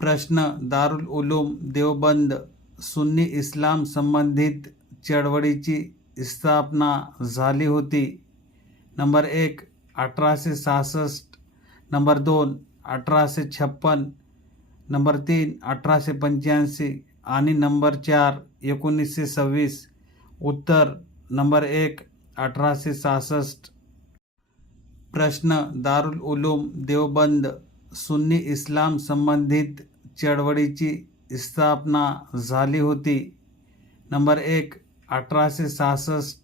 प्रश्न दारुल उलूम देवबंद सुन्नी इस्लाम संबंधित चळवळीची स्थापना झाली होती. नंबर एक अठराशे सहासष्ट. नंबर दोन अठराशे छप्पन. नंबर तीन अठराशे पंच्याऐंशी. आणि नंबर चार एकोणीसशे सव्वीस. उत्तर नंबर एक अठराशे सहासष्ट. प्रश्न दारुल उलूम देवबंद सुन्नी इस्लाम संबंधित चळवळीची स्थापना झाली होती. नंबर एक अठराशे सहासष्ट.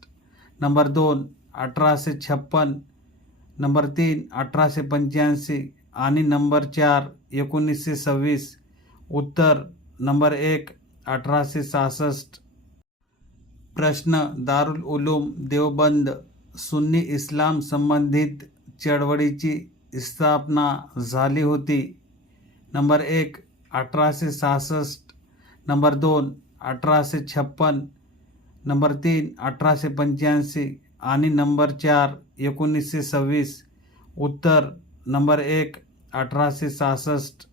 नंबर दोन अठराशे छप्पन. नंबर तीन अठराशे पंच्याऐंशी. आणि नंबर चार एकोणीसशे सव्वीस. उत्तर नंबर एक अठराशे सहासष्ट. प्रश्न दारुल उलूम देवबंद सुन्नी इस्लाम संबंधित चळवळीची स्थापना झाली होती. नंबर एक अठराशे सहासष्ट नंबर दोन अठराशे छप्पन नंबर तीन अठराशे पंच्याऐंशी आणि नंबर चार एकोणीसशे सव्वीस. उत्तर नंबर एक अठराशे सहासष्ट.